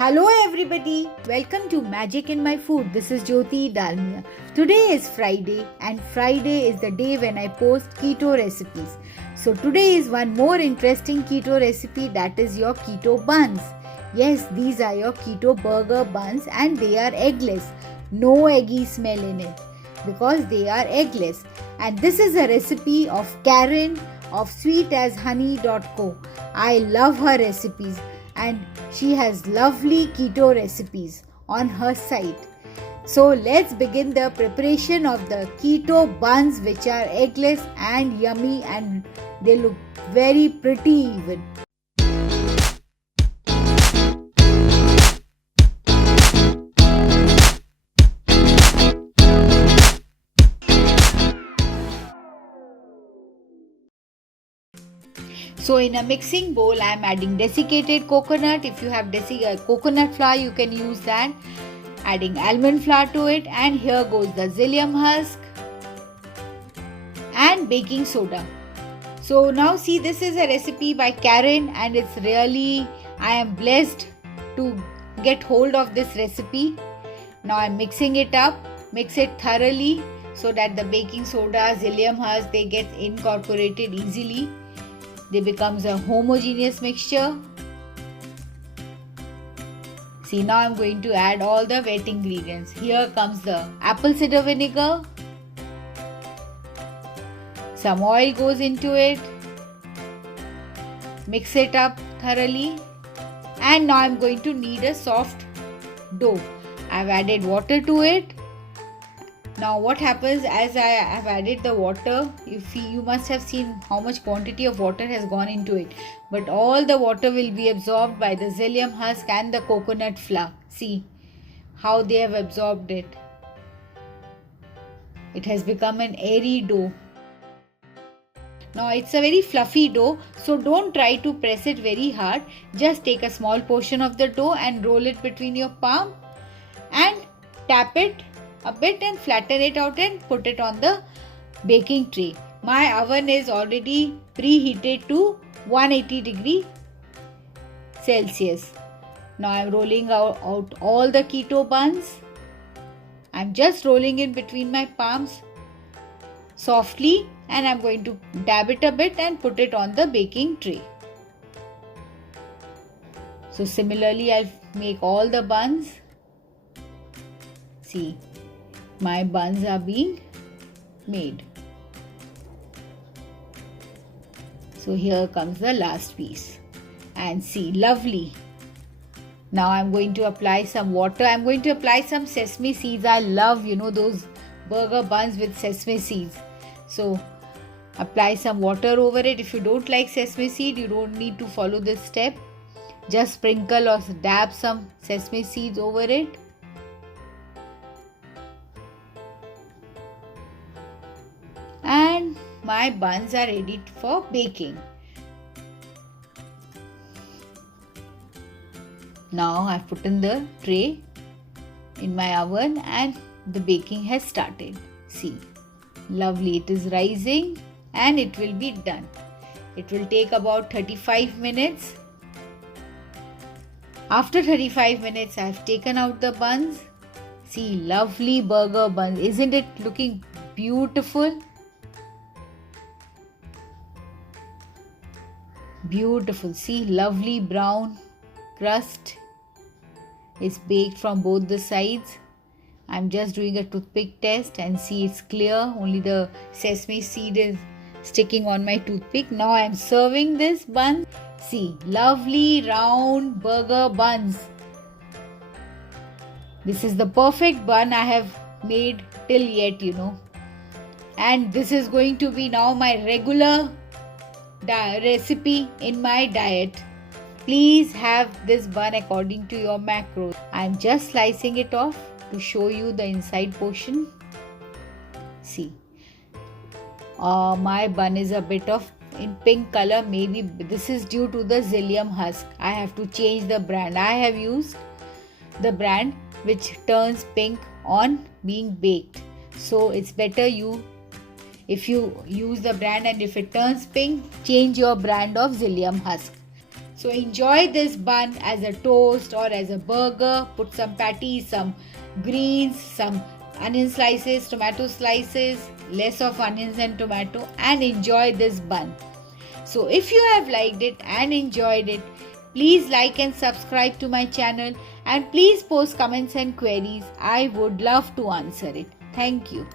Hello everybody, welcome to Magic in My Food. This is Jyoti Dalmia. Today is Friday and Friday is the day when I post keto recipes. So today is one more interesting keto recipe, that is your keto buns. Yes, these are your keto burger buns and they are eggless. No eggy smell in it because they are eggless. And this is a recipe of Karen of sweetashoney.co. I love her recipes and she has lovely keto recipes on her site. So let's begin the preparation of the keto buns, which are eggless and yummy, and they look very pretty even. So in a mixing bowl, I am adding desiccated coconut. If you have coconut flour, you can use that. Adding almond flour to it, and here goes the psyllium husk and baking soda. So now see, this is a recipe by Karen and it's really, I am blessed to get hold of this recipe. Now I am mixing it up, mix it thoroughly so that the baking soda, psyllium husk, they get incorporated easily. They becomes a homogeneous mixture. See, now I'm going to add all the wet ingredients. Here comes the apple cider vinegar. Some oil goes into it. Mix it up thoroughly. And now I'm going to knead a soft dough. I've added water to it. Now what happens as I have added the water, you must have seen how much quantity of water has gone into it. But all the water will be absorbed by the psyllium husk and the coconut flour. See how they have absorbed it. It has become an airy dough. Now it's a very fluffy dough, so don't try to press it very hard. Just take a small portion of the dough and roll it between your palm and tap it a bit and flatten it out and put it on the baking tray. My oven is already preheated to 180 degree Celsius. Now I am rolling out all the keto buns. I am just rolling in between my palms softly, and I am going to dab it a bit and put it on the baking tray. So similarly I'll make all the buns. See, my buns are being made. So here comes the last piece. And see, lovely. Now I'm going to apply some water. I'm going to apply some sesame seeds. I love, those burger buns with sesame seeds. So apply some water over it. If you don't like sesame seed, you don't need to follow this step. Just sprinkle or dab some sesame seeds over it. And my buns are ready for baking. Now I've put in the tray in my oven and the baking has started. See, lovely, it is rising and it will be done. It will take about 35 minutes. After 35 minutes, I've taken out the buns. See, lovely burger buns. Isn't it looking beautiful? Beautiful. See, lovely brown crust is baked from both the sides. I'm just doing a toothpick test and see, it's clear. Only the sesame seed is sticking on my toothpick. Now I'm serving this bun. See, lovely round burger buns. This is the perfect bun I have made till yet, And this is going to be now my regular recipe in my diet. Please have this bun according to your macros. I am just slicing it off to show you the inside portion. See, my bun is a bit of in pink color. Maybe this is due to the psyllium husk. I have to change the brand. I have used the brand which turns pink on being baked. So it's better if you use the brand, and if it turns pink, change your brand of psyllium husk. So enjoy this bun as a toast or as a burger. Put some patties, some greens, some onion slices, tomato slices, less of onions and tomato, and enjoy this bun. So if you have liked it and enjoyed it, please like and subscribe to my channel, and please post comments and queries. I would love to answer it. Thank you.